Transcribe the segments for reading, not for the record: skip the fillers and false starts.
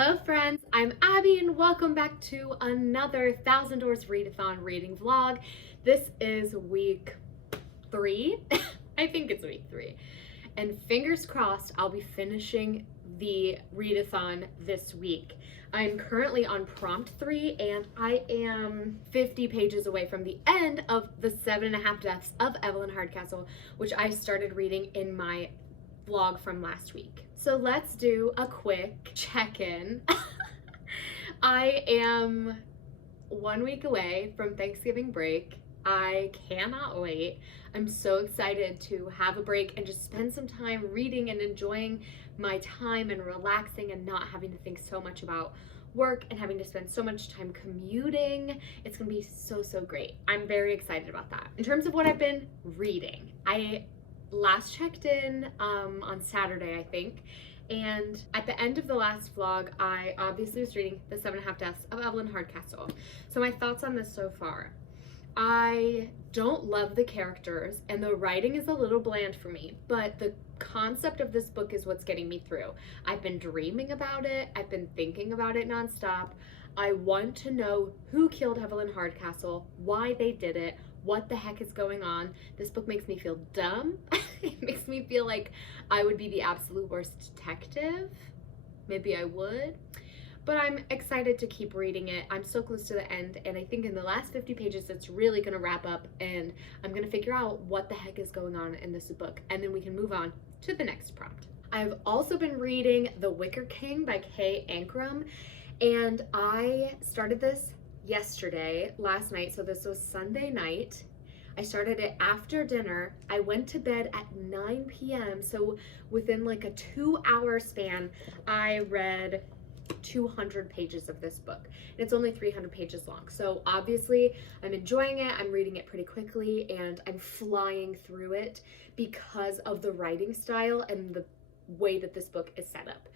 Hello friends, I'm Abby and welcome back to another $1,000 Readathon reading vlog. This is week 3. I think it's week 3. And fingers crossed I'll be finishing the readathon this week. I'm currently on prompt 3 and I am 50 pages away from the end of The 7.5 Deaths of Evelyn Hardcastle, which I started reading in my vlog from last week. So let's do a quick check-in. I am 1 week away from Thanksgiving break. I cannot wait. I'm so excited to have a break and just spend some time reading and enjoying my time and relaxing and not having to think so much about work and having to spend so much time commuting. It's gonna be so great. I'm very excited about that. In terms of what I've been reading, I last checked in on Saturday, I think, and at the end of the last vlog, I obviously was reading The 7.5 Deaths of Evelyn Hardcastle. So my thoughts on this so far. I don't love the characters and the writing is a little bland for me, but the concept of this book is what's getting me through. I've been dreaming about it. I've been thinking about it nonstop. I want to know who killed Evelyn Hardcastle, why they did it, what the heck is going on. This book makes me feel dumb. It makes me feel like I would be the absolute worst detective. Maybe I would. But I'm excited to keep reading it. I'm so close to the end, and I think in the last 50 pages it's really gonna wrap up and I'm gonna figure out what the heck is going on in this book, and then we can move on to the next prompt. I've also been reading The Wicker King by Kay Ancrum, and I started this last night, so this was Sunday night. I started it after dinner. I went to bed at 9 p.m. So within like a 2-hour span, I read 200 pages of this book. And it's only 300 pages long. So obviously I'm enjoying it. I'm reading it pretty quickly and I'm flying through it because of the writing style and the way that this book is set up.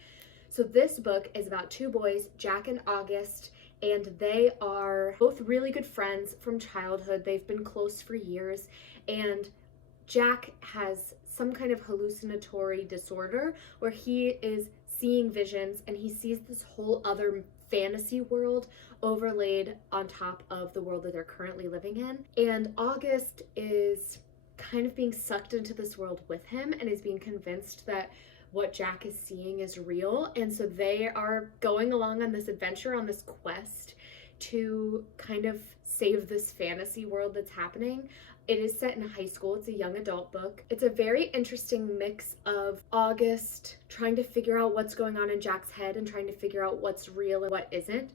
So this book is about 2 boys, Jack and August, and they are both really good friends from childhood. They've been close for years, and Jack has some kind of hallucinatory disorder where he is seeing visions and he sees this whole other fantasy world overlaid on top of the world that they're currently living in. And August is kind of being sucked into this world with him and is being convinced that what Jack is seeing is real, and so they are going along on this adventure, on this quest to kind of save this fantasy world that's happening. It is set in high school. It's a young adult book. It's a very interesting mix of August trying to figure out what's going on in Jack's head and trying to figure out what's real and what isn't,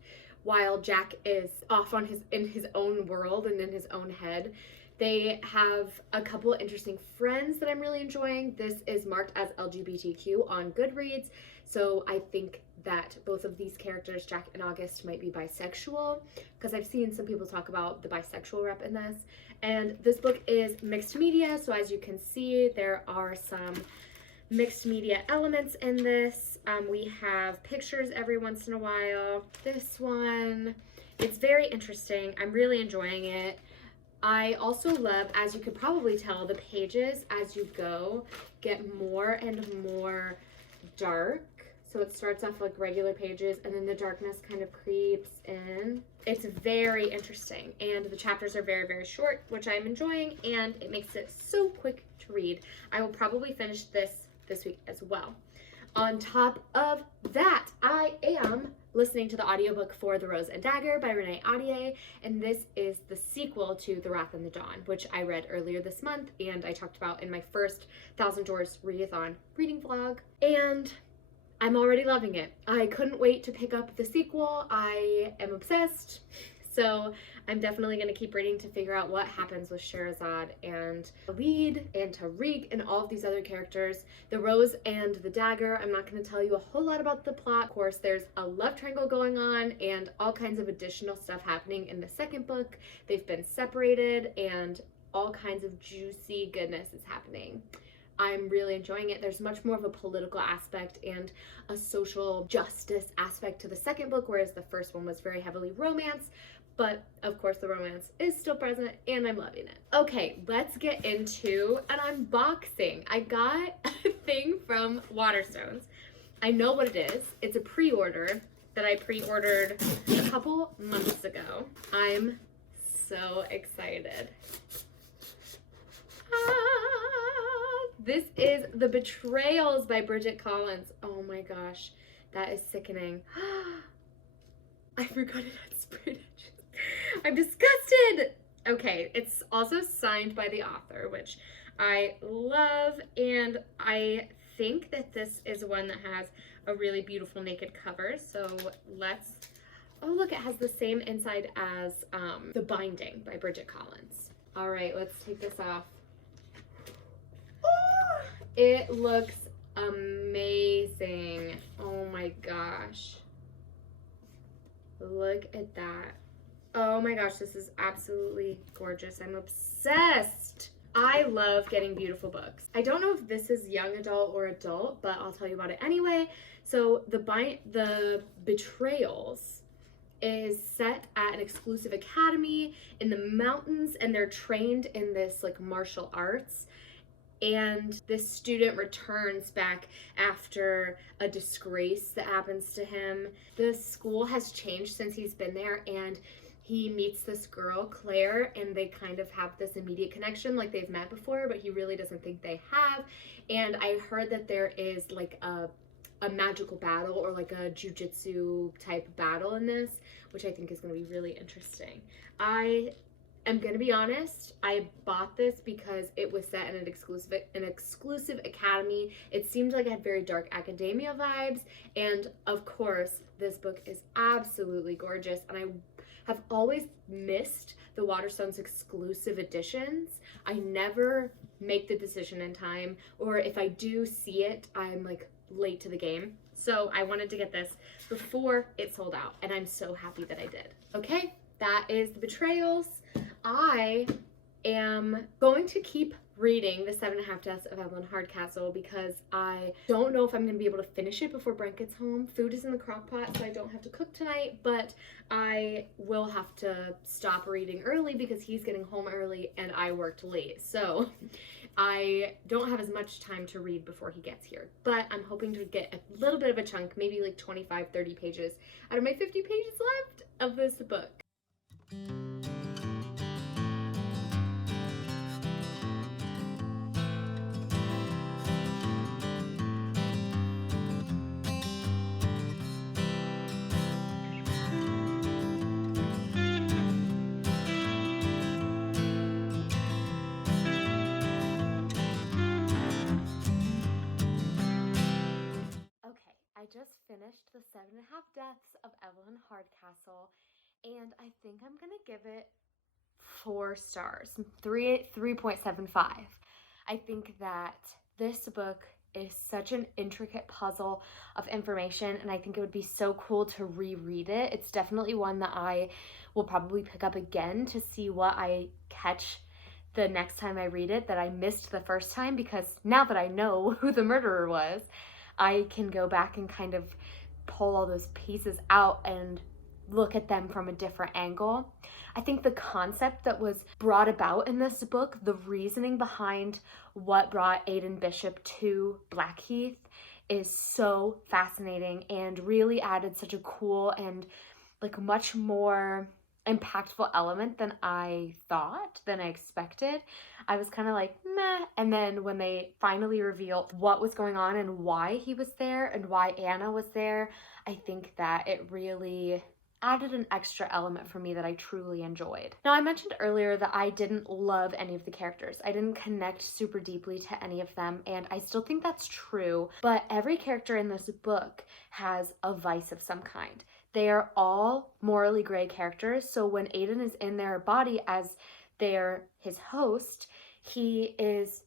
while Jack is off on in his own world and in his own head. They have a couple interesting friends that I'm really enjoying. This is marked as LGBTQ on Goodreads, so I think that both of these characters, Jack and August, might be bisexual, because I've seen some people talk about the bisexual rep in this. And this book is mixed media, so as you can see, there are some mixed media elements in this. We have pictures every once in a while. This one, it's very interesting. I'm really enjoying it. I also love, as you could probably tell, the pages as you go get more and more dark. So it starts off like regular pages and then the darkness kind of creeps in. It's very interesting, and the chapters are very short, which I'm enjoying, and it makes it so quick to read. I will probably finish this week as well. On top of that, I am listening to the audiobook for The Rose and Dagger by Renee Ahdieh, and this is the sequel to The Wrath and the Dawn, which I read earlier this month and I talked about in my first $1,000 Readathon reading vlog, and I'm already loving it. I couldn't wait to pick up the sequel. I am obsessed. So I'm definitely going to keep reading to figure out what happens with Sherazade and Khalid and Tariq and all of these other characters. The Rose and the Dagger, I'm not going to tell you a whole lot about the plot. Of course, there's a love triangle going on and all kinds of additional stuff happening in the second book. They've been separated and all kinds of juicy goodness is happening. I'm really enjoying it. There's much more of a political aspect and a social justice aspect to the second book, whereas the first one was very heavily romance. But of course the romance is still present and I'm loving it. Okay, let's get into an unboxing. I got a thing from Waterstones. I know what it is. It's a pre-order that I pre-ordered a couple months ago. I'm so excited. This is The Betrayals by Bridget Collins. Oh my gosh, that is sickening. I forgot it had sprayed edges. I'm disgusted. Okay, it's also signed by the author, which I love, and I think that this is one that has a really beautiful naked cover. So let's, oh look, it has the same inside as The Binding by Bridget Collins. All right, let's take this off. Oh, it looks amazing. Oh my gosh. Look at that. Oh my gosh, this is absolutely gorgeous. I'm obsessed. I love getting beautiful books. I don't know if this is young adult or adult, but I'll tell you about it anyway. So The Betrayals is set at an exclusive academy in the mountains, and they're trained in this like martial arts. And this student returns back after a disgrace that happens to him. The school has changed since he's been there, and he meets this girl, Claire, and they kind of have this immediate connection, like they've met before, but he really doesn't think they have. And I heard that there is like a magical battle, or like a jujitsu type battle in this, which I think is going to be really interesting. I'm gonna be honest, I bought this because it was set in an exclusive academy. It seemed like it had very dark academia vibes, and of course, this book is absolutely gorgeous, and I have always missed the Waterstones exclusive editions. I never make the decision in time, or if I do see it, I'm like late to the game. So I wanted to get this before it sold out, and I'm so happy that I did. Okay, that is The Betrayals. I am going to keep reading The 7.5 Deaths of Evelyn Hardcastle because I don't know if I'm going to be able to finish it before Brent gets home. Food is in the crock pot, so I don't have to cook tonight, but I will have to stop reading early because he's getting home early and I worked late. So I don't have as much time to read before he gets here, but I'm hoping to get a little bit of a chunk, maybe like 25, 30 pages out of my 50 pages left of this book. I just finished The 7.5 Deaths of Evelyn Hardcastle, and I think I'm gonna give it 4 stars, 3.75. I think that this book is such an intricate puzzle of information, and I think it would be so cool to reread it. It's definitely one that I will probably pick up again to see what I catch the next time I read it that I missed the first time, because now that I know who the murderer was, I can go back and kind of pull all those pieces out and look at them from a different angle. I think the concept that was brought about in this book, the reasoning behind what brought Aidan Bishop to Blackheath, is so fascinating and really added such a cool and like much more impactful element than I expected. I was kind of like, meh. And then when they finally revealed what was going on and why he was there and why Anna was there, I think that it really added an extra element for me that I truly enjoyed. Now, I mentioned earlier that I didn't love any of the characters. I didn't connect super deeply to any of them, and I still think that's true, but every character in this book has a vice of some kind. They are all morally gray characters, so when Aidan is in their body as his host, he is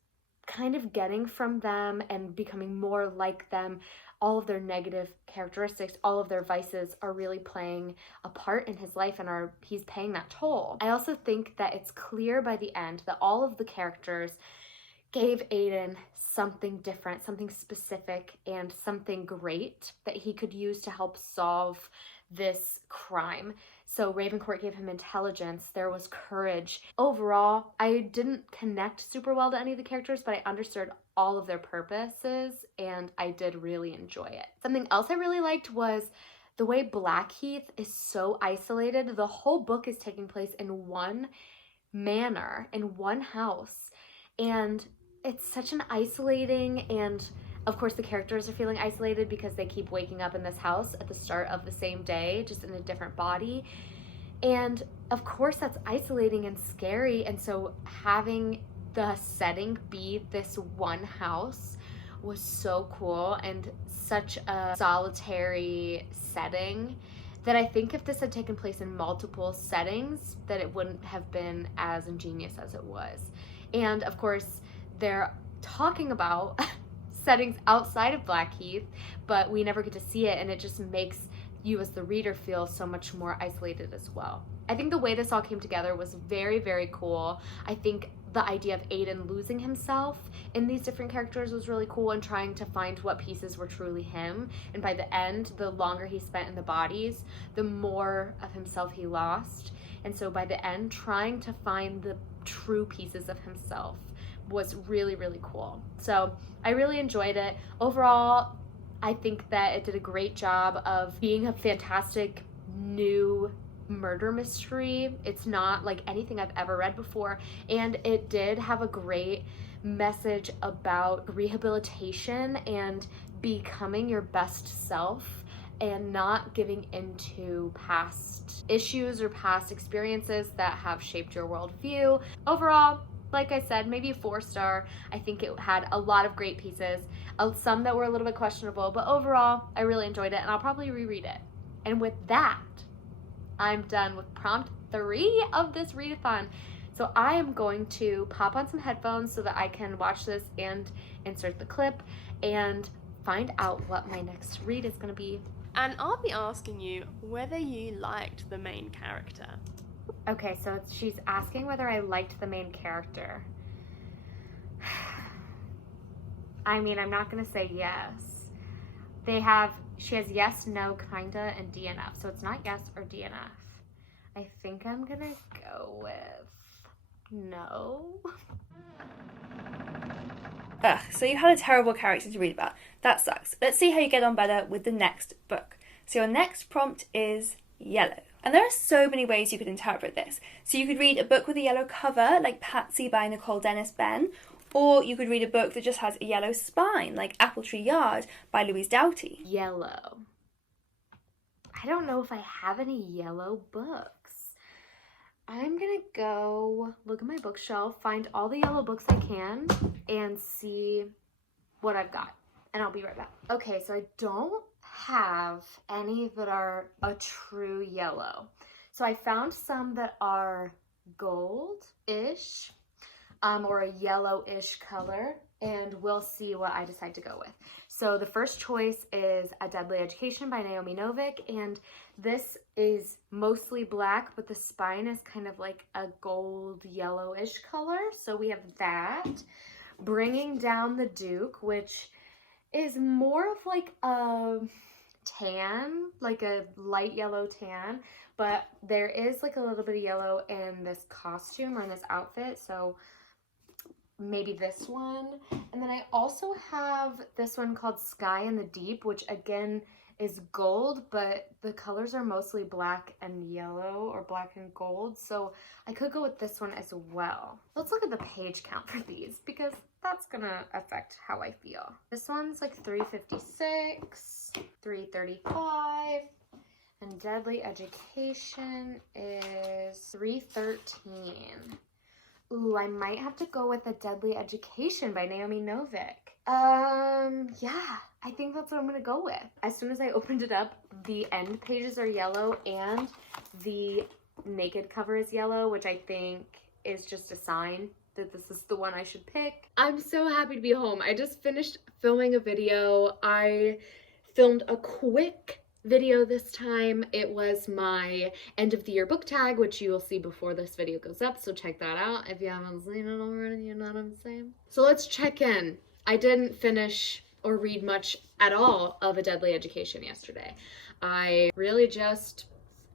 kind of getting from them and becoming more like them. All of their negative characteristics, all of their vices are really playing a part in his life, and he's paying that toll. I also think that it's clear by the end that all of the characters gave Aidan something different, something specific, and something great that he could use to help solve this crime. So Ravencourt gave him intelligence, there was courage. Overall, I didn't connect super well to any of the characters, but I understood all of their purposes, and I did really enjoy it. Something else I really liked was the way Blackheath is so isolated. The whole book is taking place in one manor, in one house, and it's such an isolating, and of course the characters are feeling isolated because they keep waking up in this house at the start of the same day, just in a different body. And of course that's isolating and scary, and so having the setting be this one house was so cool, and such a solitary setting that I think if this had taken place in multiple settings, that it wouldn't have been as ingenious as it was. And of course, they're talking about settings outside of Blackheath, but we never get to see it, and it just makes you as the reader feel so much more isolated as well. I think the way this all came together was very, very cool. I think the idea of Aiden losing himself in these different characters was really cool, and trying to find what pieces were truly him. And by the end, the longer he spent in the bodies, the more of himself he lost. And so by the end, trying to find the true pieces of himself was really, really cool. So I really enjoyed it. Overall, I think that it did a great job of being a fantastic new murder mystery. It's not like anything I've ever read before, and it did have a great message about rehabilitation and becoming your best self and not giving into past issues or past experiences that have shaped your worldview. Overall, like I said, maybe a 4-star. I think it had a lot of great pieces, some that were a little bit questionable, but overall, I really enjoyed it, and I'll probably reread it. And with that, I'm done with prompt 3 of this readathon. So I am going to pop on some headphones so that I can watch this and insert the clip and find out what my next read is going to be. And I'll be asking you whether you liked the main character. Okay, so she's asking whether I liked the main character. I mean, I'm not going to say yes. She has yes, no, kinda, and DNF. So it's not yes or DNF. I think I'm going to go with no. Ugh, so you had a terrible character to read about. That sucks. Let's see how you get on better with the next book. So your next prompt is yellow. And there are so many ways you could interpret this. So you could read a book with a yellow cover, like Patsy by Nicole Dennis Benn, or you could read a book that just has a yellow spine, like Apple Tree Yard by Louise Doughty. Yellow. I don't know if I have any yellow books. I'm gonna go look at my bookshelf, find all the yellow books I can, and see what I've got. And I'll be right back. Okay, so I don't have any that are a true yellow. So I found some that are gold-ish, or a yellow-ish color, and we'll see what I decide to go with. So the first choice is A Deadly Education by Naomi Novik, and this is mostly black, but the spine is kind of like a gold yellowish color. So we have that. Bringing Down the Duke, which is more of like a tan, like a light yellow tan, but there is like a little bit of yellow in this costume or in this outfit, so maybe this one. And then I also have this one called Sky in the Deep, which again is gold, but the colors are mostly black and yellow, or black and gold, so I could go with this one as well. Let's look at the page count for these, because that's gonna affect how I feel. This one's like 356, 335, and Deadly Education is 313. Ooh, I might have to go with A Deadly Education by Naomi Novik. Yeah, I think that's what I'm gonna go with. As soon as I opened it up, the end pages are yellow and the naked cover is yellow, which I think is just a sign that this is the one I should pick. I'm so happy to be home. I just finished filming a video. I filmed a quick video this time. It was my end of the year book tag, which you will see before this video goes up, so check that out if you haven't seen it already. You know what I'm saying? So let's check in. I didn't finish or read much at all of A Deadly Education yesterday. I really just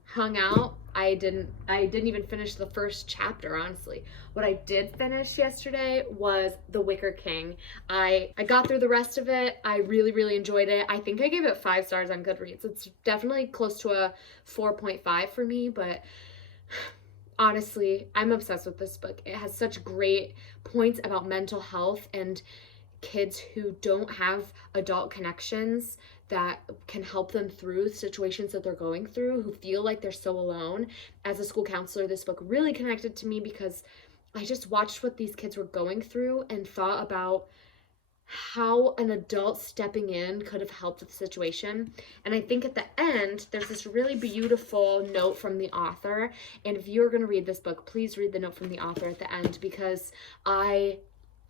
hung out. I didn't even finish the first chapter, honestly. What I did finish yesterday was The Wicker King. I got through the rest of it. I really, really enjoyed it. I think I gave it 5 stars on Goodreads. It's definitely close to a 4.5 for me, but honestly, I'm obsessed with this book. It has such great points about mental health and kids who don't have adult connections that can help them through situations that they're going through, who feel like they're so alone. As a school counselor, this book really connected to me because I just watched what these kids were going through and thought about how an adult stepping in could have helped with the situation. And I think at the end, there's this really beautiful note from the author. And if you're going to read this book, please read the note from the author at the end, because I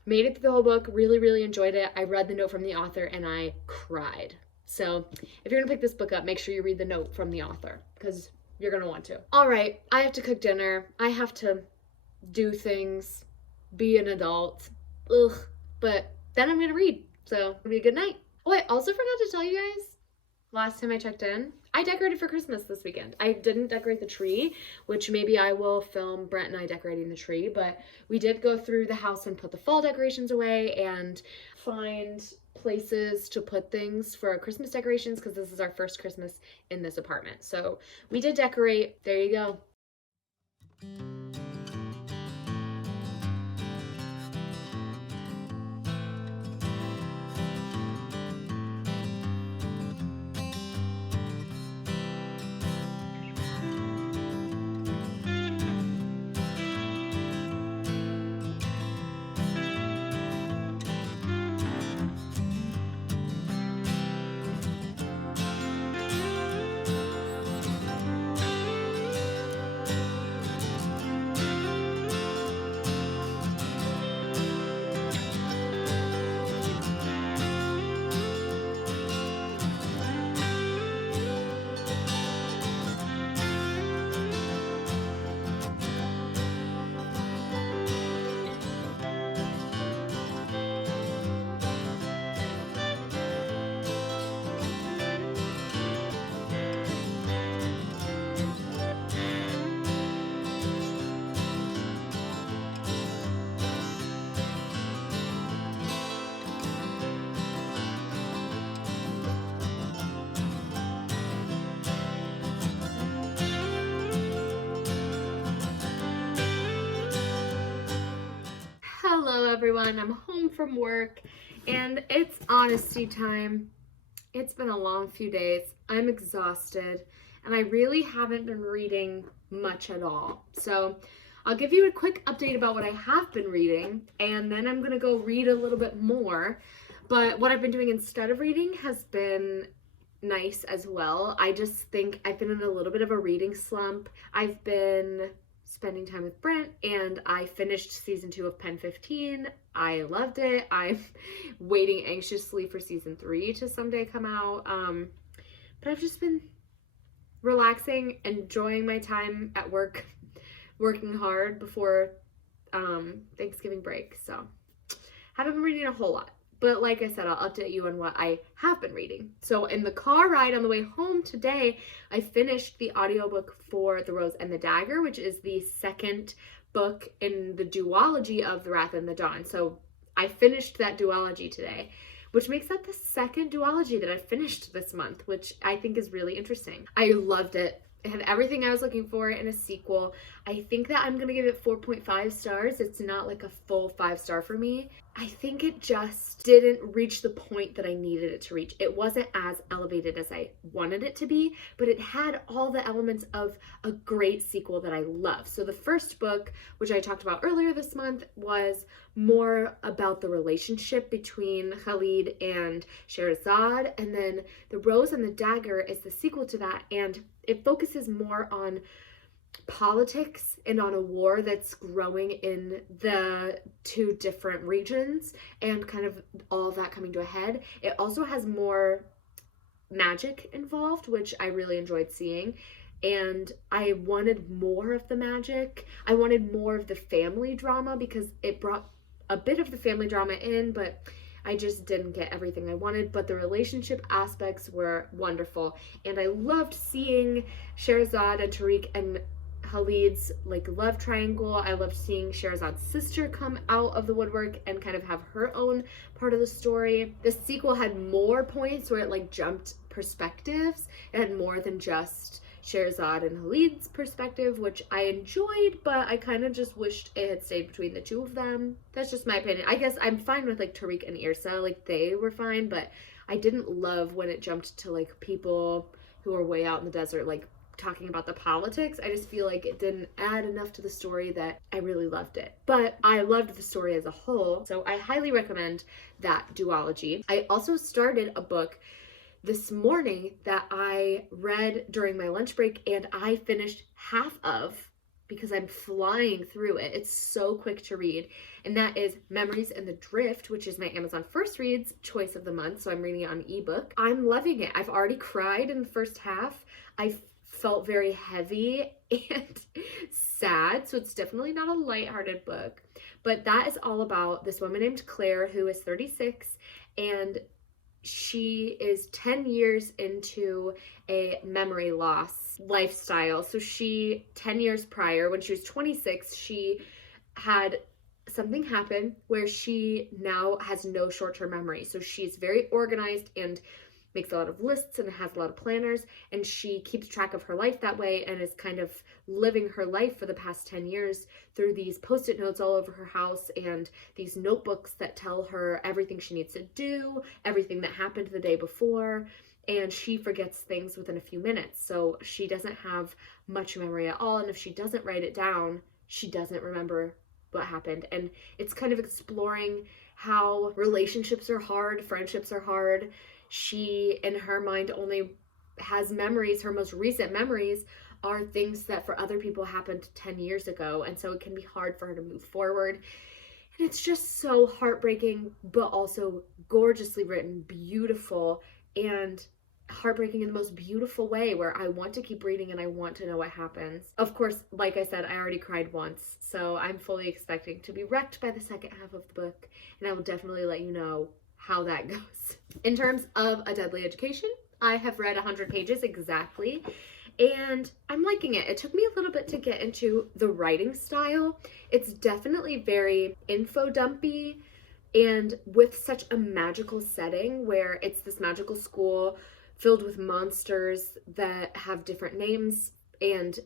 made it through the whole book, really, really enjoyed it. I read the note from the author and I cried. So if you're gonna pick this book up, make sure you read the note from the author, because you're gonna want to. All right, I have to cook dinner. I have to do things, be an adult. Ugh, but then I'm gonna read. So it'll be a good night. Oh, I also forgot to tell you guys, last time I checked in, I decorated for Christmas this weekend. I didn't decorate the tree, which maybe I will film Brent and I decorating the tree, but we did go through the house and put the fall decorations away and find places to put things for our Christmas decorations, because this is our first Christmas in this apartment. So we did decorate. There you go. Hello everyone, I'm home from work and it's honesty time. It's been a long few days. I'm exhausted and I really haven't been reading much at all. So I'll give you a quick update about what I have been reading, and then I'm gonna go read a little bit more. But what I've been doing instead of reading has been nice as well. I just think I've been in a little bit of a reading slump. I've been spending time with Brent, and I finished season 2 of Pen 15. I loved it. I'm waiting anxiously for season 3 to someday come out. But I've just been relaxing, enjoying my time at work, working hard before Thanksgiving break. So haven't been reading a whole lot. But like I said, I'll update you on what I have been reading. So in the car ride on the way home today, I finished the audiobook for The Rose and the Dagger, which is the second book in the duology of The Wrath and the Dawn. So I finished that duology today, which makes that the second duology that I finished this month, which I think is really interesting. I loved it. It had everything I was looking for in a sequel. I think that I'm going to give it 4.5 stars. It's not like a full 5-star for me. I think it just didn't reach the point that I needed it to reach. It wasn't as elevated as I wanted it to be, but it had all the elements of a great sequel that I love. So the first book, which I talked about earlier this month, was more about the relationship between Khalid and Sherazad, and then The Rose and the Dagger is the sequel to that, and it focuses more on politics and on a war that's growing in the 2 different regions and kind of all of that coming to a head. It also has more magic involved, which I really enjoyed seeing, and I wanted more of the magic. I wanted more of the family drama because it brought a bit of the family drama in, but I just didn't get everything I wanted. But the relationship aspects were wonderful, and I loved seeing Sherazad and Tariq and Khalid's like love triangle. I loved seeing Shahrazad's sister come out of the woodwork and kind of have her own part of the story. The sequel had more points where it like jumped perspectives. It had more than just Shahrazad and Khalid's perspective, which I enjoyed, but I kind of just wished it had stayed between the two of them. That's just my opinion. I guess I'm fine with like Tariq and Irsa, like they were fine, but I didn't love when it jumped to like people who are way out in the desert, like talking about the politics. I just feel like it didn't add enough to the story that I really loved it. But I loved the story as a whole, so I highly recommend that duology. I also started a book this morning that I read during my lunch break and I finished half of because I'm flying through it. It's so quick to read. And that is Memories in the Drift, which is my Amazon First Reads choice of the month. So I'm reading it on ebook. I'm loving it. I've already cried in the first half. I felt very heavy and sad. So it's definitely not a lighthearted book. But that is all about this woman named Claire who is 36 and she is 10 years into a memory loss lifestyle. So 10 years prior, when she was 26, she had something happen where she now has no short-term memory. So she's very organized and makes a lot of lists and has a lot of planners, and she keeps track of her life that way and is kind of living her life for the past 10 years through these post-it notes all over her house and these notebooks that tell her everything she needs to do, everything that happened the day before, and she forgets things within a few minutes. So she doesn't have much memory at all, and if she doesn't write it down, she doesn't remember what happened. And it's kind of exploring how relationships are hard, friendships are hard. She, in her mind, only has memories. Her most recent memories are things that for other people happened 10 years ago. And so it can be hard for her to move forward. And it's just so heartbreaking, but also gorgeously written, beautiful, and heartbreaking in the most beautiful way where I want to keep reading and I want to know what happens. Of course, like I said, I already cried once, so I'm fully expecting to be wrecked by the second half of the book, and I will definitely let you know how that goes. In terms of A Deadly Education, I have read 100 pages exactly, and I'm liking it. It took me a little bit to get into the writing style. It's definitely very info dumpy, and with such a magical setting where it's this magical school filled with monsters that have different names and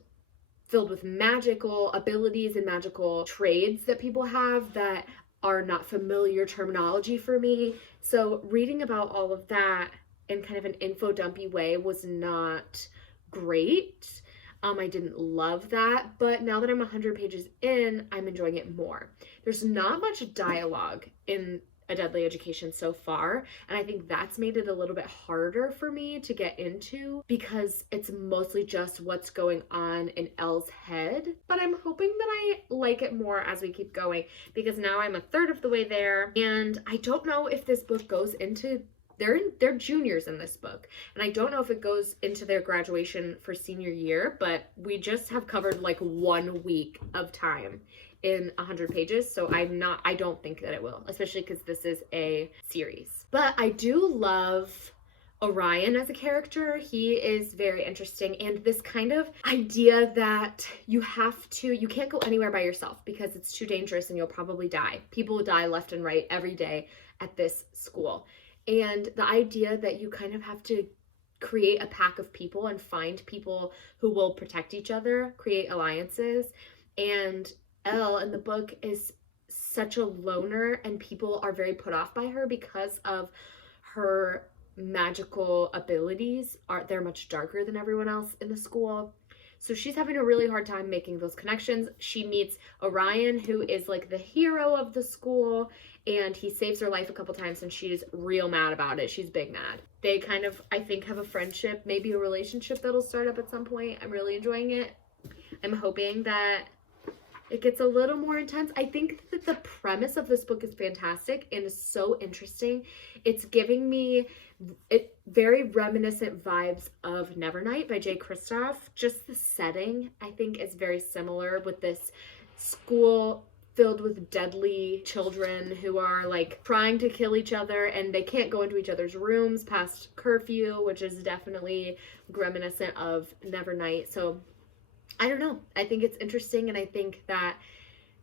filled with magical abilities and magical trades that people have that are not familiar terminology for me. So reading about all of that in kind of an info dumpy way was not great. I didn't love that, but now that I'm 100 pages in, I'm enjoying it more. There's not much dialogue in A Deadly Education so far, and I think that's made it a little bit harder for me to get into because it's mostly just what's going on in Elle's head. But I'm hoping that I like it more as we keep going because now I'm a third of the way there, and I don't know if this book goes into they're juniors in this book, and I don't know if it goes into their graduation for senior year, but we just have covered like 1 week of time in 100 pages, so I don't think that it will, especially because this is a series. But I do love Orion as a character. He is very interesting, and this kind of idea that you can't go anywhere by yourself because it's too dangerous and you'll probably die. People die left and right every day at this school. And the idea that you kind of have to create a pack of people and find people who will protect each other, create alliances. And Elle in the book is such a loner, and people are very put off by her because of her magical abilities. They're much darker than everyone else in the school. So she's having a really hard time making those connections. She meets Orion, who is like the hero of the school, and he saves her life a couple times, and she's real mad about it. She's big mad. They kind of, I think, have a friendship, maybe a relationship that'll start up at some point. I'm really enjoying it. I'm hoping that it gets a little more intense. I think that the premise of this book is fantastic and is so interesting. It's giving me very reminiscent vibes of Nevernight by Jay Kristoff. Just the setting, I think, is very similar with this school filled with deadly children who are like trying to kill each other, and they can't go into each other's rooms past curfew, which is definitely reminiscent of Nevernight. So I don't know. I think it's interesting, and I think that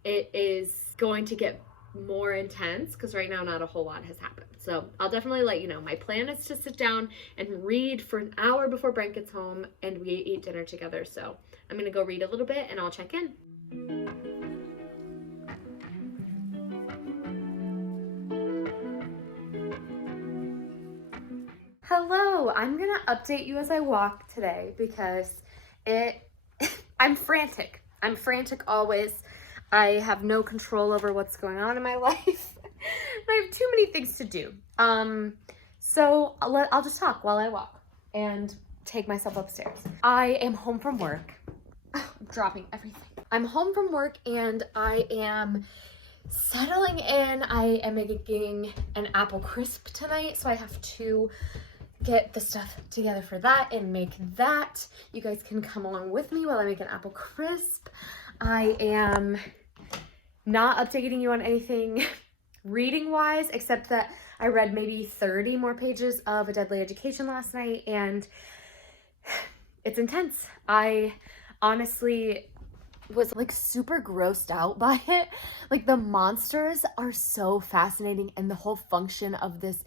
it is going to get more intense because right now not a whole lot has happened. So I'll definitely let you know. My plan is to sit down and read for an hour before Brent gets home and we eat dinner together. So I'm going to go read a little bit and I'll check in. Hello, I'm going to update you as I walk today because I'm frantic. I'm frantic always. I have no control over what's going on in my life. I have too many things to do. So I'll just talk while I walk and take myself upstairs. I am home from work. I'm dropping everything. I'm home from work and I am settling in. I am making an apple crisp tonight, so I have to get the stuff together for that and make that. You guys can come along with me while I make an apple crisp. I am not updating you on anything reading wise, except that I read maybe 30 more pages of A Deadly Education last night, and it's intense. I honestly was like super grossed out by it. Like the monsters are so fascinating, and the whole function of this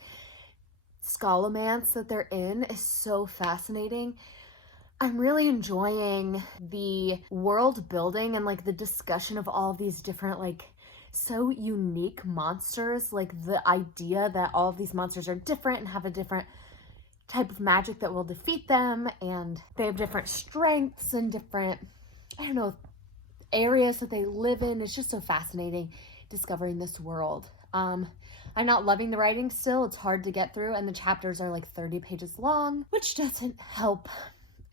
scholomance that they're in is so fascinating. I'm really enjoying the world building and like the discussion of all these different like so unique monsters, like the idea that all of these monsters are different and have a different type of magic that will defeat them, and they have different strengths and different, I don't know, areas that they live in. It's just so fascinating discovering this world. I'm not loving the writing still. It's hard to get through, and the chapters are like 30 pages long, which doesn't help.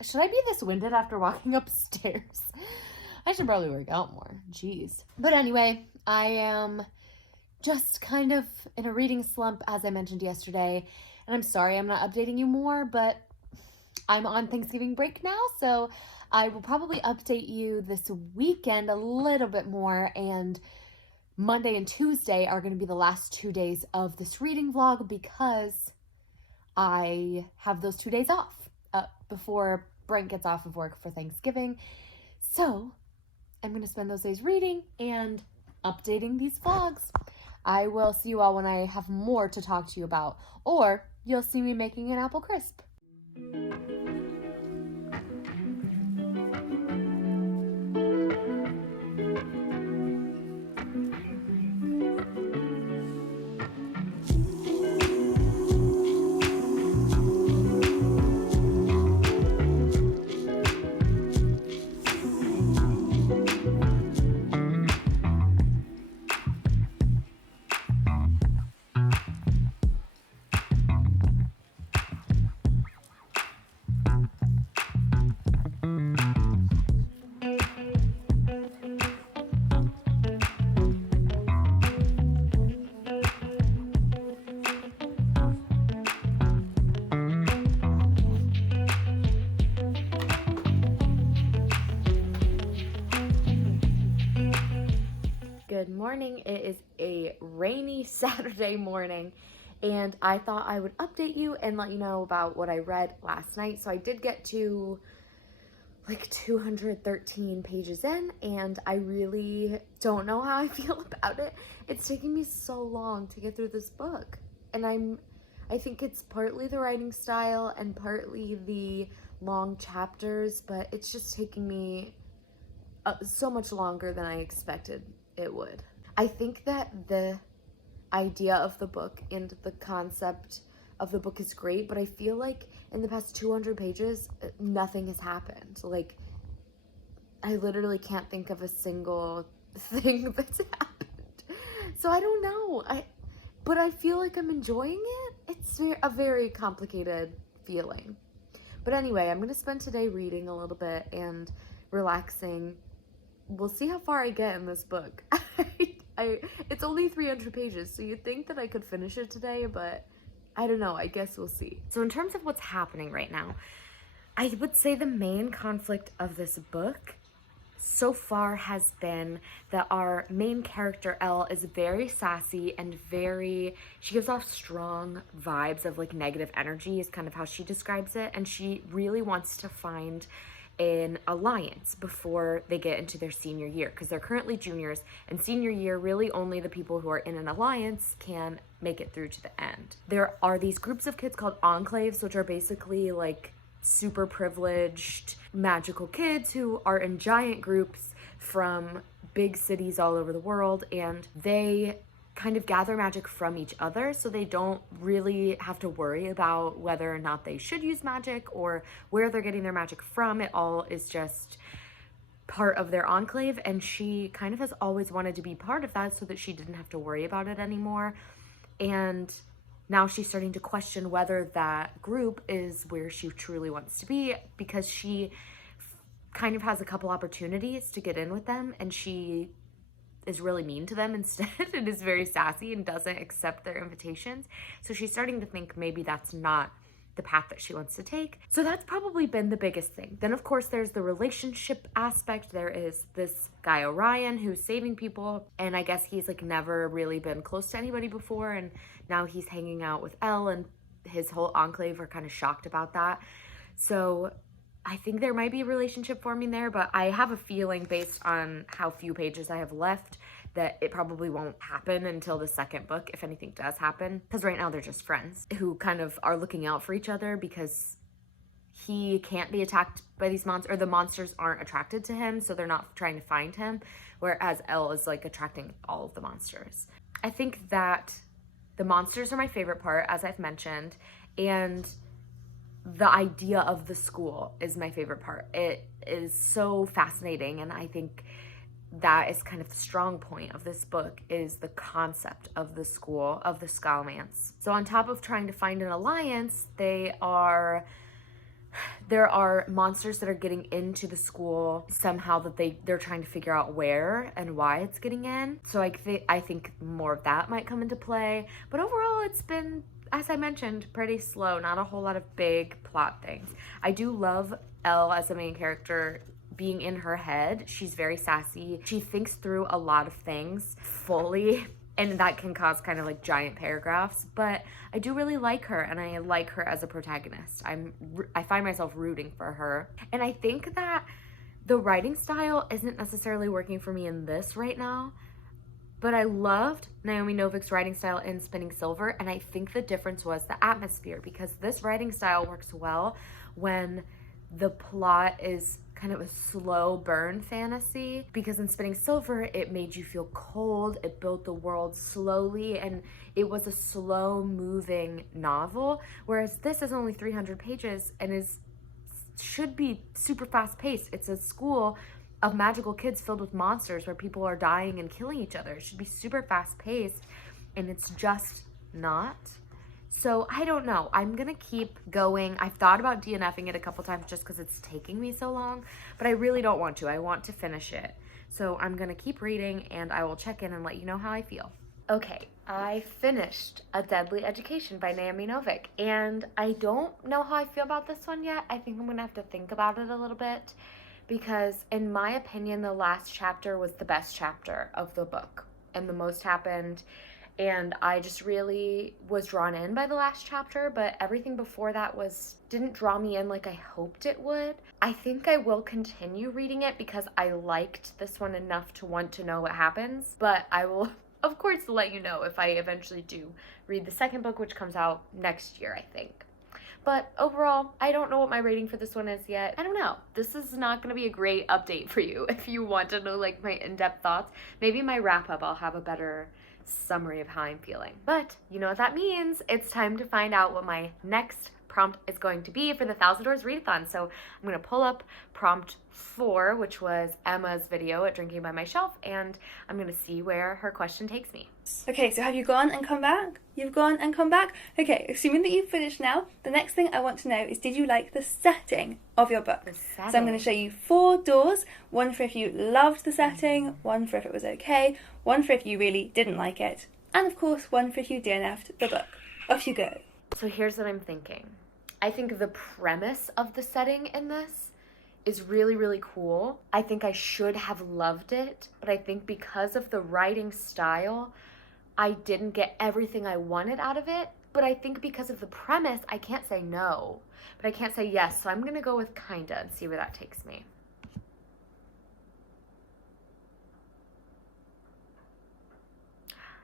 Should I be this winded after walking upstairs? I should probably work out more. Jeez. But anyway, I am just kind of in a reading slump, as I mentioned yesterday. And I'm sorry I'm not updating you more, but I'm on Thanksgiving break now, so I will probably update you this weekend a little bit more. And Monday and Tuesday are going to be the last 2 days of this reading vlog because I have those 2 days off before Brent gets off of work for Thanksgiving. So I'm going to spend those days reading and updating these vlogs. I will see you all when I have more to talk to you about, or you'll see me making an apple crisp. Good morning. It is a rainy Saturday morning, and I thought I would update you and let you know about what I read last night. So I did get to like 213 pages in, and I really don't know how I feel about it. It's taking me so long to get through this book, and I think it's partly the writing style and partly the long chapters, but it's just taking me so much longer than I expected it would. I think that the idea of the book and the concept of the book is great, but I feel like in the past 200 pages, nothing has happened. Like, I literally can't think of a single thing that's happened. So I don't know. But I feel like I'm enjoying it. It's a very complicated feeling. But anyway, I'm gonna spend today reading a little bit and relaxing. We'll see how far I get in this book. It's only 300 pages, so you'd think that I could finish it today, but I don't know. I guess we'll see. So in terms of what's happening right now, I would say the main conflict of this book so far has been that our main character, Elle, is very sassy and she gives off strong vibes of like negative energy is kind of how she describes it, and she really wants to find an alliance before they get into their senior year, because they're currently juniors, and senior year, really only the people who are in an alliance can make it through to the end. There are these groups of kids called enclaves, which are basically like super privileged magical kids who are in giant groups from big cities all over the world, and they kind of gather magic from each other, so they don't really have to worry about whether or not they should use magic or where they're getting their magic from. It all is just part of their enclave, and she kind of has always wanted to be part of that so that she didn't have to worry about it anymore. And now she's starting to question whether that group is where she truly wants to be, because she kind of has a couple opportunities to get in with them, and she is really mean to them instead and is very sassy and doesn't accept their invitations. So she's starting to think maybe that's not the path that she wants to take. So that's probably been the biggest thing. Then of course there's the relationship aspect. There is this guy Orion who's saving people, and I guess he's like never really been close to anybody before, and now he's hanging out with Elle, and his whole enclave are kind of shocked about that. So I think there might be a relationship forming there, but I have a feeling based on how few pages I have left that it probably won't happen until the second book, if anything does happen. Because right now they're just friends who kind of are looking out for each other, because he can't be attacked by these monsters, or the monsters aren't attracted to him, so they're not trying to find him, whereas Elle is like attracting all of the monsters. I think that the monsters are my favorite part, as I've mentioned, and the idea of the school is my favorite part. It is so fascinating, and I think that is kind of the strong point of this book, is the concept of the school, of the Scalmance. So on top of trying to find an alliance, there are monsters that are getting into the school somehow, that they're trying to figure out where and why it's getting in. So I think more of that might come into play. But overall, it's been, as I mentioned, pretty slow. Not a whole lot of big plot things. I do love Elle as the main character being in her head. She's very sassy. She thinks through a lot of things fully, and that can cause kind of like giant paragraphs, but I do really like her, and I like her as a protagonist. I find myself rooting for her, and I think that the writing style isn't necessarily working for me in this right now, but I loved Naomi Novik's writing style in Spinning Silver, and I think the difference was the atmosphere, because this writing style works well when the plot is kind of a slow burn fantasy, because in Spinning Silver it made you feel cold, it built the world slowly, and it was a slow moving novel, whereas this is only 300 pages and should be super fast paced. It's a school of magical kids filled with monsters where people are dying and killing each other. It should be super fast paced, and it's just not. So I don't know. I'm gonna keep going. I've thought about DNFing it a couple times just because it's taking me so long, but I really don't want to. I want to finish it. So I'm gonna keep reading, and I will check in and let you know how I feel. Okay, I finished A Deadly Education by Naomi Novik, and I don't know how I feel about this one yet. I think I'm gonna have to think about it a little bit, because in my opinion, the last chapter was the best chapter of the book, and the most happened. And I just really was drawn in by the last chapter, but everything before that didn't draw me in like I hoped it would. I think I will continue reading it because I liked this one enough to want to know what happens, but I will, of course, let you know if I eventually do read the second book, which comes out next year, I think. But overall, I don't know what my rating for this one is yet. I don't know. This is not going to be a great update for you if you want to know like my in-depth thoughts. Maybe my wrap-up, I'll have a better summary of how I'm feeling. But you know what that means. It's time to find out what my next prompt is going to be for the 1,000 Doors Readathon. So I'm going to pull up prompt 4, which was Emma's video at Drinking by My Shelf, and I'm going to see where her question takes me. Okay, so have you gone and come back? You've gone and come back? Okay, assuming that you've finished now, the next thing I want to know is, did you like the setting of your book? So I'm going to show you 4 doors, one for if you loved the setting, one for if it was okay, one for if you really didn't like it, and of course one for if you DNF'd the book. Off you go. So here's what I'm thinking. I think the premise of the setting in this is really, really cool. I think I should have loved it, but I think because of the writing style, I didn't get everything I wanted out of it. but I think because of the premise, I can't say no, but I can't say yes. So I'm gonna go with kinda and see where that takes me.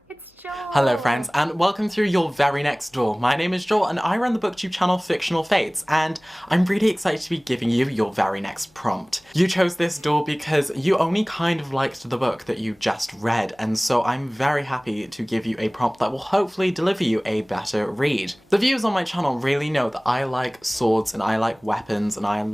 It's Joel. Hello friends, and welcome through your very next door. My name is Joel and I run the booktube channel Fictional Fates, and I'm really excited to be giving you your very next prompt. You chose this door because you only kind of liked the book that you just read, and so I'm very happy to give you a prompt that will hopefully deliver you a better read. The viewers on my channel really know that I like swords and I like weapons and I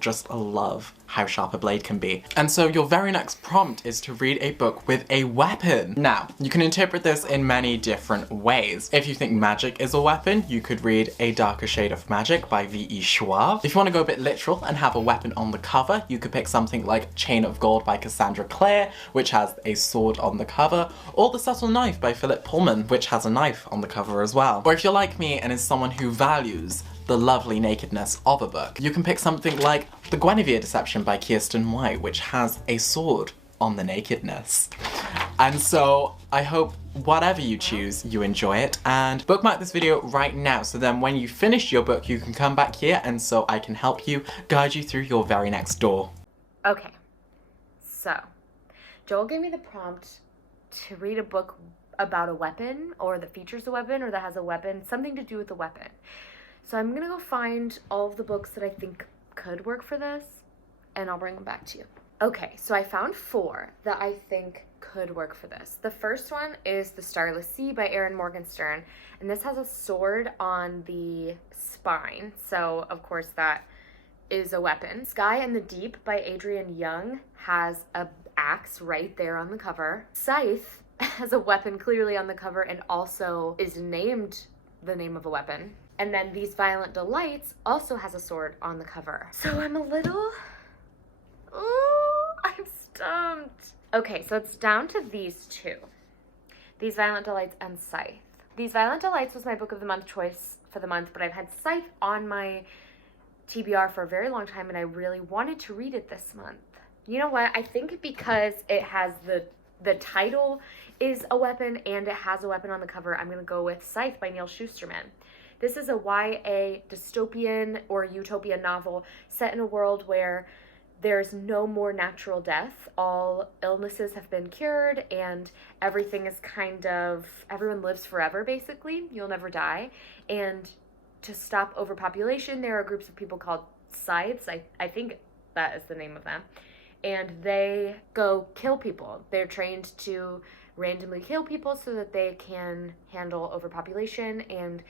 just love how sharp a blade can be. And so your very next prompt is to read a book with a weapon. Now, you can interpret this in many different ways. If you think magic is a weapon, you could read A Darker Shade of Magic by V.E. Schwab. If you want to go a bit literal and have a weapon on the cover, you could pick something like Chain of Gold by Cassandra Clare, which has a sword on the cover, or The Subtle Knife by Philip Pullman, which has a knife on the cover as well. Or if you're like me and is someone who values the lovely nakedness of a book, you can pick something like The Guinevere Deception by Kiersten White, which has a sword on the nakedness. And so I hope whatever you choose, you enjoy it, and bookmark this video right now so then when you finish your book, you can come back here and so I can help you guide you through your very next door. Okay, so Joel gave me the prompt to read a book about a weapon, or that features a weapon, or that has a weapon, something to do with a weapon. So I'm gonna go find all of the books that I think could work for this, and I'll bring them back to you. Okay, so I found 4 that I think could work for this. The first one is The Starless Sea by Erin Morgenstern, and this has a sword on the spine, so of course that is a weapon. Sky and the Deep by Adrienne Young has a axe right there on the cover. Scythe has a weapon clearly on the cover and also is named the name of a weapon. And then These Violent Delights also has a sword on the cover. So I'm a little... oh, I'm stumped. Okay, so it's down to these 2. These Violent Delights and Scythe. These Violent Delights was my book of the month choice for the month, but I've had Scythe on my TBR for a very long time and I really wanted to read it this month. You know what? I think because it has the title is a weapon and it has a weapon on the cover, I'm gonna go with Scythe by Neal Shusterman. This is a YA dystopian or utopia novel set in a world where there's no more natural death. All illnesses have been cured and everything is everyone lives forever basically. You'll never die. And to stop overpopulation, there are groups of people called scythes. I think that is the name of them. And they go kill people. They're trained to randomly kill people so that they can handle overpopulation. And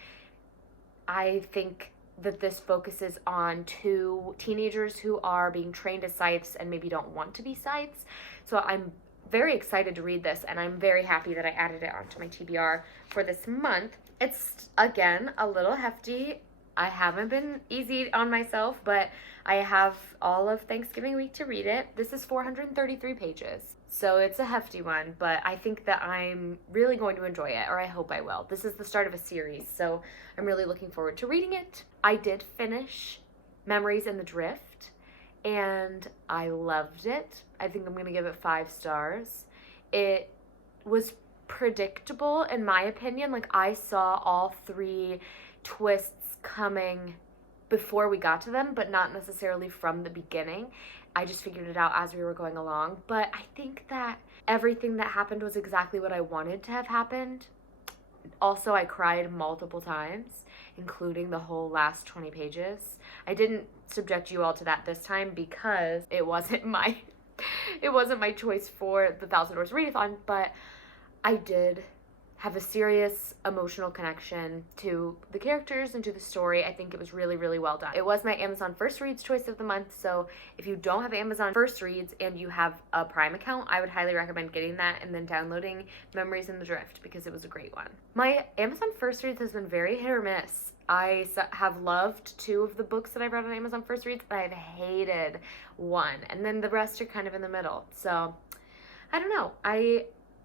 I think that this focuses on 2 teenagers who are being trained as scythes and maybe don't want to be scythes. So I'm very excited to read this and I'm very happy that I added it onto my TBR for this month. It's, again, a little hefty. I haven't been easy on myself, but I have all of Thanksgiving week to read it. This is 433 pages, so it's a hefty one, but I think that I'm really going to enjoy it, or I hope I will. This is the start of a series, so I'm really looking forward to reading it. I did finish Memories in the Drift, and I loved it. I think I'm going to give it 5 stars. It was predictable, in my opinion. Like, I saw all 3 twists coming before we got to them, but not necessarily from the beginning. I just figured it out as we were going along. But I think that everything that happened was exactly what I wanted to have happened. Also, I cried multiple times, including the whole last 20 pages. I didn't subject you all to that this time because it wasn't my choice for the 1,000 Doors Readathon, but I did have a serious emotional connection to the characters and to the story. I think it was really, really well done. It was my Amazon First Reads choice of the month, so if you don't have Amazon First Reads and you have a Prime account, I would highly recommend getting that and then downloading Memories in the Drift because it was a great one. My Amazon First Reads has been very hit or miss. I have loved 2 of the books that I've read on Amazon First Reads, but I've hated 1, and then the rest are kind of in the middle. So, I don't know.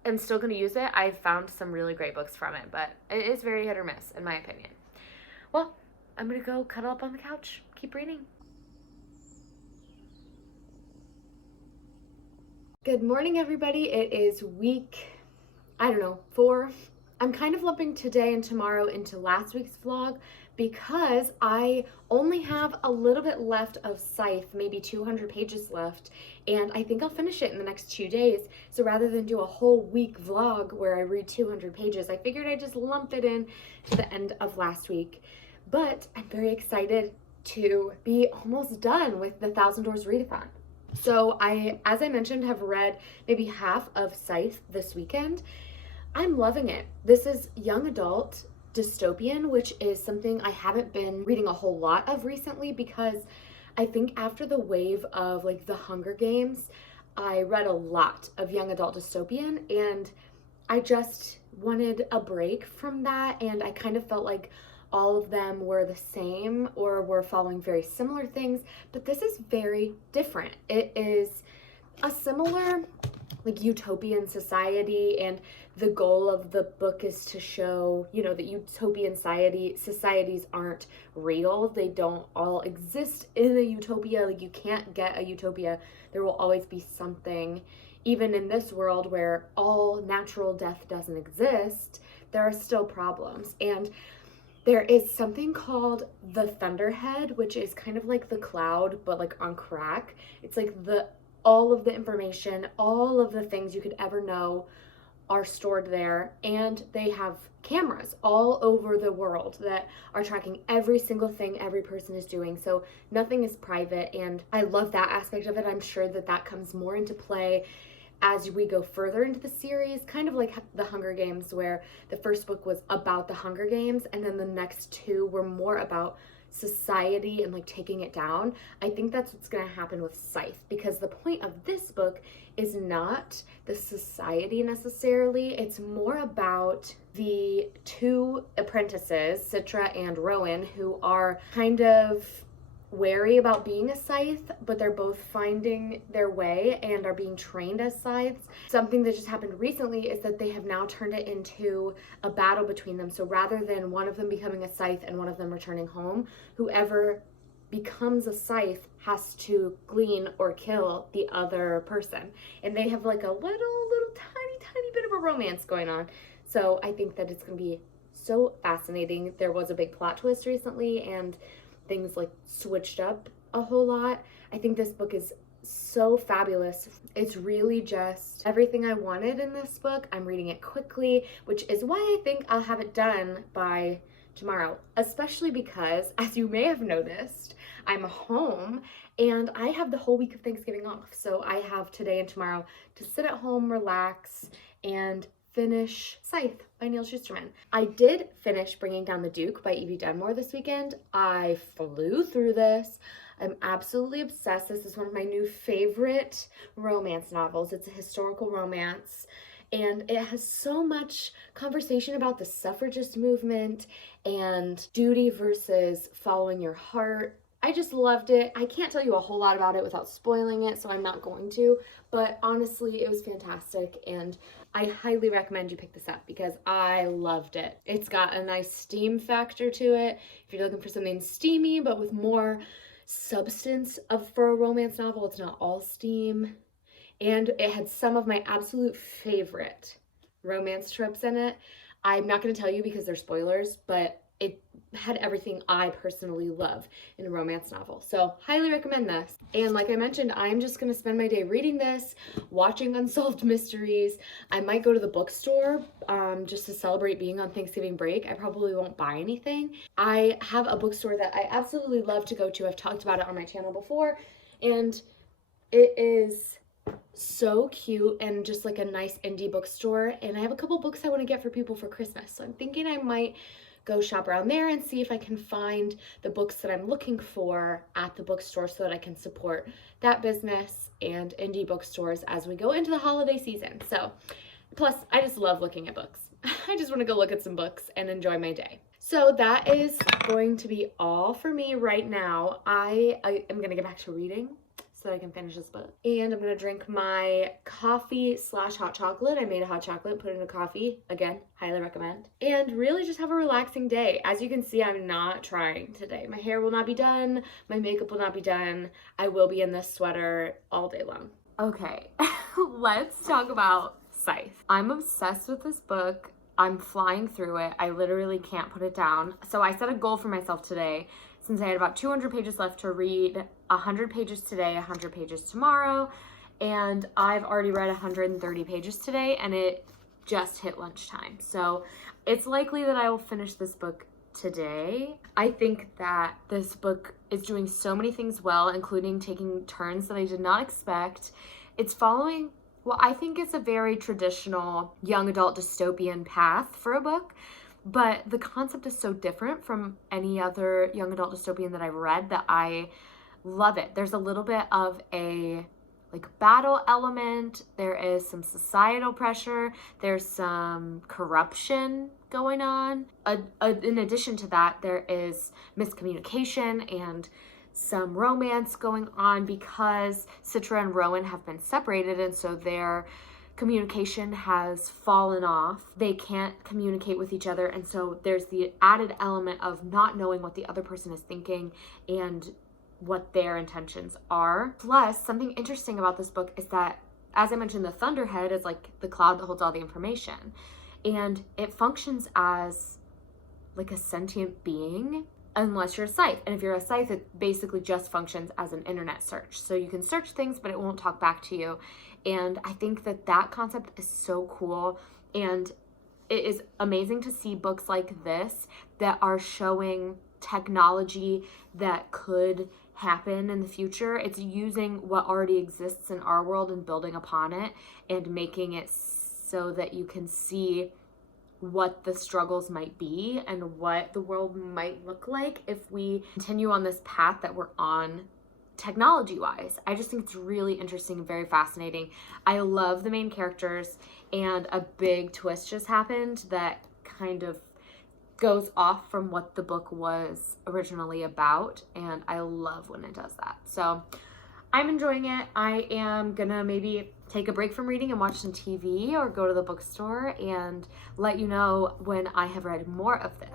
I'm still going to use it. I've found some really great books from it, but it is very hit or miss, in my opinion. Well, I'm going to go cuddle up on the couch, keep reading. Good morning, everybody. It is week, 4 I'm kind of lumping today and tomorrow into last week's vlog because I only have a little bit left of Scythe, maybe 200 pages left, and I think I'll finish it in the next 2 days. So rather than do a whole week vlog where I read 200 pages, I figured I'd just lump it in to the end of last week. But I'm very excited to be almost done with the 1,000 Doors Readathon. So I, as I mentioned, have read maybe half of Scythe this weekend. I'm loving it. This is young adult dystopian, which is something I haven't been reading a whole lot of recently because I think after the wave of like the Hunger Games, I read a lot of young adult dystopian and I just wanted a break from that, and I kind of felt like all of them were the same or were following very similar things, but this is very different. It is a similar like utopian society, and the goal of the book is to show, you know, that utopian societies aren't real. They don't all exist in a utopia. Like, you can't get a utopia. There will always be something. Even in this world where all natural death doesn't exist, there are still problems. And there is something called the Thunderhead, which is kind of like the cloud, but like on crack. It's like all of the information, all of the things you could ever know are stored there, and they have cameras all over the world that are tracking every single thing every person is doing, so nothing is private, and I love that aspect of it. I'm sure that that comes more into play as we go further into the series, kind of like the Hunger Games, where the first book was about the Hunger Games and then the next two were more about society and like taking it down. I think that's what's going to happen with Scythe, because the point of this book is not the society necessarily. It's more about the two apprentices, Citra and Rowan, who are kind of wary about being a scythe, but they're both finding their way and are being trained as scythes. Something that just happened recently is that they have now turned it into a battle between them. So rather than one of them becoming a scythe and one of them returning home, whoever becomes a scythe has to glean or kill the other person. And they have like a little tiny bit of a romance going on. So I think that it's going to be so fascinating. There was a big plot twist recently, and things like switched up a whole lot. I think this book is so fabulous. It's really just everything I wanted in this book. I'm reading it quickly, which is why I think I'll have it done by tomorrow, especially because, as you may have noticed, I'm home and I have the whole week of Thanksgiving off. So I have today and tomorrow to sit at home, relax, and finish Scythe by Neil Shusterman. I did finish Bringing Down the Duke by Evie Dunmore this weekend. I flew through this. I'm absolutely obsessed. This is one of my new favorite romance novels. It's a historical romance, and it has so much conversation about the suffragist movement and duty versus following your heart. I just loved it. I can't tell you a whole lot about it without spoiling it, so I'm not going to, but honestly, it was fantastic, and I highly recommend you pick this up because I loved it. It's got a nice steam factor to it. If you're looking for something steamy, but with more substance for a romance novel, it's not all steam. And it had some of my absolute favorite romance tropes in it. I'm not going to tell you because they're spoilers, but it had everything I personally love in a romance novel. So highly recommend this. And like I mentioned, I'm just going to spend my day reading this, watching Unsolved Mysteries. I might go to the bookstore just to celebrate being on Thanksgiving break. I probably won't buy anything. I have a bookstore that I absolutely love to go to. I've talked about it on my channel before, and it is so cute and just like a nice indie bookstore. And I have a couple books I want to get for people for Christmas. So I'm thinking I might go shop around there and see if I can find the books that I'm looking for at the bookstore so that I can support that business and indie bookstores as we go into the holiday season. So, plus, I just love looking at books. I just want to go look at some books and enjoy my day. So that is going to be all for me right now. I am going to get back to reading so that I can finish this book. And I'm gonna drink my coffee / hot chocolate. I made a hot chocolate, put it in a coffee. Again, highly recommend. And really just have a relaxing day. As you can see, I'm not trying today. My hair will not be done. My makeup will not be done. I will be in this sweater all day long. Okay, let's talk about Scythe. I'm obsessed with this book. I'm flying through it. I literally can't put it down. So I set a goal for myself today, since I had about 200 pages left, to read 100 pages today, 100 pages tomorrow, and I've already read 130 pages today, and it just hit lunchtime. So it's likely that I will finish this book today. I think that this book is doing so many things well, including taking turns that I did not expect. It's following what I think is a very traditional young adult dystopian path for a book, but the concept is so different from any other young adult dystopian that I've read that I love it. There's a little bit of a battle element, there is some societal pressure, there's some corruption going on. In addition to that, there is miscommunication and some romance going on because Citra and Rowan have been separated, and so their communication has fallen off. They can't communicate with each other, and so there's the added element of not knowing what the other person is thinking and what their intentions are. Plus, something interesting about this book is that, as I mentioned, the Thunderhead is like the cloud that holds all the information, and it functions as like a sentient being unless you're a scythe. And if you're a scythe, it basically just functions as an internet search. So you can search things, but it won't talk back to you. And I think that that concept is so cool, and it is amazing to see books like this that are showing technology that could happen in the future. It's using what already exists in our world and building upon it and making it so that you can see what the struggles might be and what the world might look like if we continue on this path that we're on technology-wise. I just think it's really interesting and very fascinating. I love the main characters, and a big twist just happened that kind of goes off from what the book was originally about, and I love when it does that. So I'm enjoying it. I am gonna maybe take a break from reading and watch some TV or go to the bookstore and let you know when I have read more of this.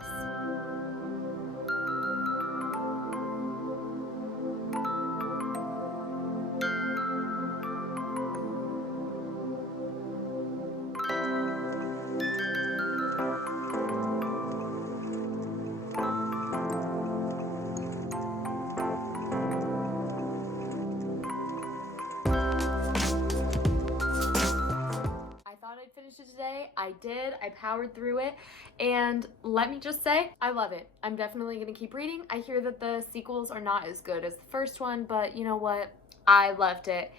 Finished it today. I did. I powered through it, and let me just say, I love it. I'm definitely going to keep reading. I hear that the sequels are not as good as the first one, but you know what? I loved it,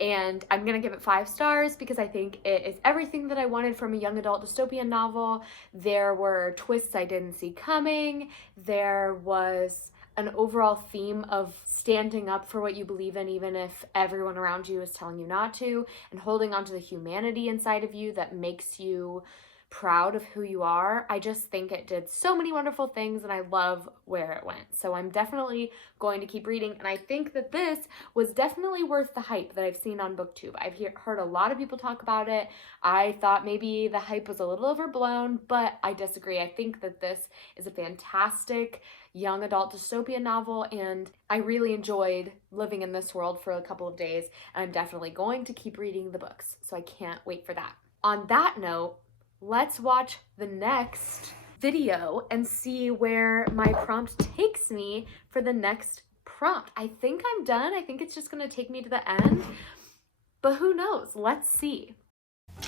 and I'm going to give it 5 stars because I think it is everything that I wanted from a young adult dystopian novel. There were twists I didn't see coming. There was an overall theme of standing up for what you believe in, even if everyone around you is telling you not to, and holding on to the humanity inside of you that makes you proud of who you are. I just think it did so many wonderful things, and I love where it went. So I'm definitely going to keep reading, and I think that this was definitely worth the hype that I've seen on BookTube. I've heard a lot of people talk about it. I thought maybe the hype was a little overblown, but I disagree. I think that this is a fantastic young adult dystopian novel, and I really enjoyed living in this world for a couple of days, and I'm definitely going to keep reading the books, so I can't wait for that. On that note, let's watch the next video and see where my prompt takes me for the next prompt. I think I'm done. I think it's just gonna take me to the end, but who knows? Let's see.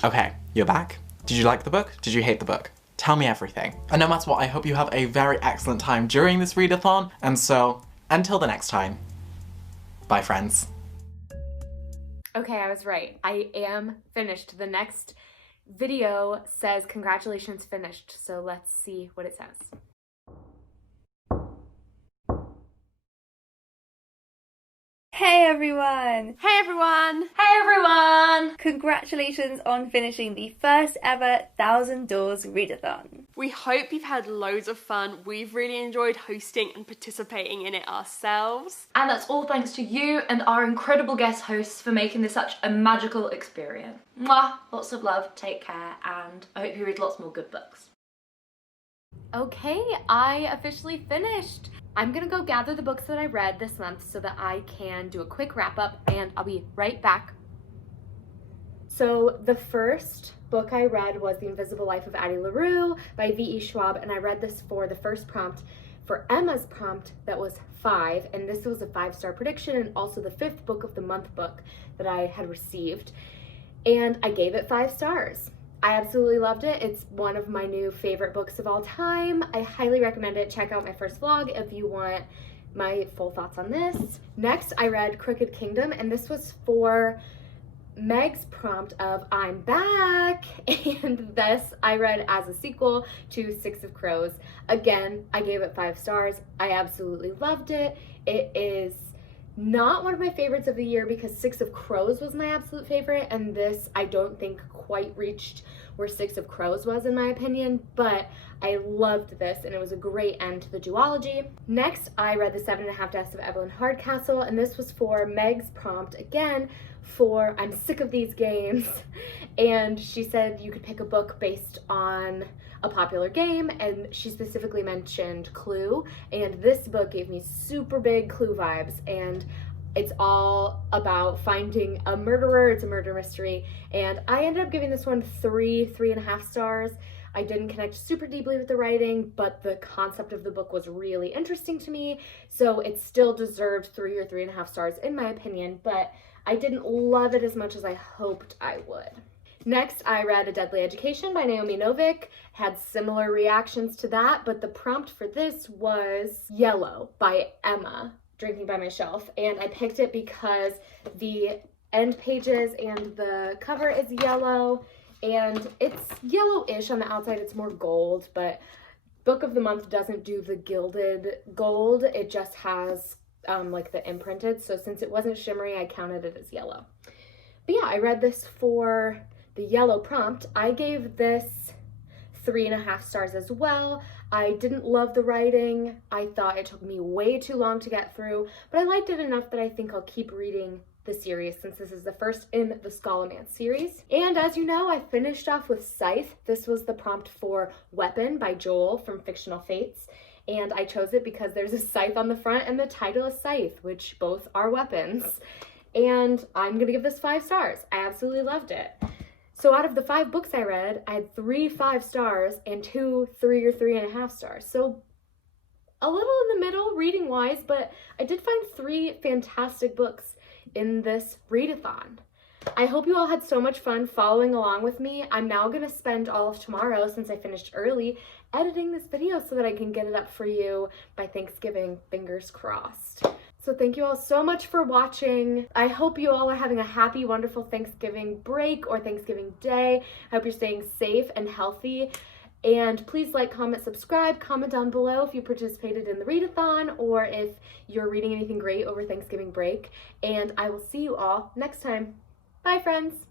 Okay, you're back. Did you like the book? Did you hate the book? Tell me everything. And no matter what, I hope you have a very excellent time during this readathon. And so, until the next time, bye friends. Okay, I was right. I am finished. The next video says congratulations finished, so let's see what it says. Hey everyone! Hey everyone! Hey everyone! Congratulations on finishing the first ever 1000 Doors Readathon. We hope you've had loads of fun. We've really enjoyed hosting and participating in it ourselves. And that's all thanks to you and our incredible guest hosts for making this such a magical experience. Mwah! Lots of love, take care, and I hope you read lots more good books. Okay, I officially finished. I'm gonna go gather the books that I read this month so that I can do a quick wrap up, and I'll be right back. So the first book I read was The Invisible Life of Addie LaRue by V.E. Schwab, and I read this for the first prompt. For Emma's prompt, that was 5, and this was a 5-star prediction and also the 5th book of the month book that I had received, and I gave it 5 stars. I absolutely loved it. It's one of my new favorite books of all time. I highly recommend it. Check out my first vlog if you want my full thoughts on this. Next, I read Crooked Kingdom, and this was for Meg's prompt of I'm back, and this I read as a sequel to Six of Crows. Again, I gave it 5 stars. I absolutely loved it. It is not one of my favorites of the year because Six of Crows was my absolute favorite, and this I don't think quite reached where Six of Crows was in my opinion, but I loved this and it was a great end to the duology. Next, I read The 7.5 Deaths of Evelyn Hardcastle, and this was for Meg's prompt again for I'm sick of these games, and she said you could pick a book based on a popular game, and she specifically mentioned Clue, and this book gave me super big Clue vibes, and it's all about finding a murderer. It's a murder mystery, and I ended up giving this one 3.5 stars. I didn't connect super deeply with the writing, but the concept of the book was really interesting to me, so it still deserved 3 or 3.5 stars in my opinion, but I didn't love it as much as I hoped I would. Next, I read A Deadly Education by Naomi Novik. Had similar reactions to that, but the prompt for this was Yellow by Emma, Drinking by My Shelf, and I picked it because the end pages and the cover is yellow, and it's yellowish on the outside. It's more gold, but Book of the Month doesn't do the gilded gold. It just has like the imprinted, so since it wasn't shimmery, I counted it as yellow. But yeah, I read this for the yellow prompt. I gave this 3.5 stars as well. I didn't love the writing. I thought it took me way too long to get through, but I liked it enough that I think I'll keep reading the series since this is the first in the Scholomance series. And as you know, I finished off with Scythe. This was the prompt for Weapon by Joel from Fictional Fates, and I chose it because there's a scythe on the front and the title is Scythe, which both are weapons. And I'm gonna give this 5 stars. I absolutely loved it. So out of the 5 books I read, I had 3 5 stars and 2 3 or 3.5 stars. So a little in the middle reading wise, but I did find 3 fantastic books in this readathon. I hope you all had so much fun following along with me. I'm now gonna spend all of tomorrow, since I finished early, editing this video so that I can get it up for you by Thanksgiving, fingers crossed. So thank you all so much for watching. I hope you all are having a happy, wonderful Thanksgiving break or Thanksgiving day. I hope you're staying safe and healthy. And please like, comment, subscribe, comment down below if you participated in the readathon or if you're reading anything great over Thanksgiving break. And I will see you all next time. Bye, friends.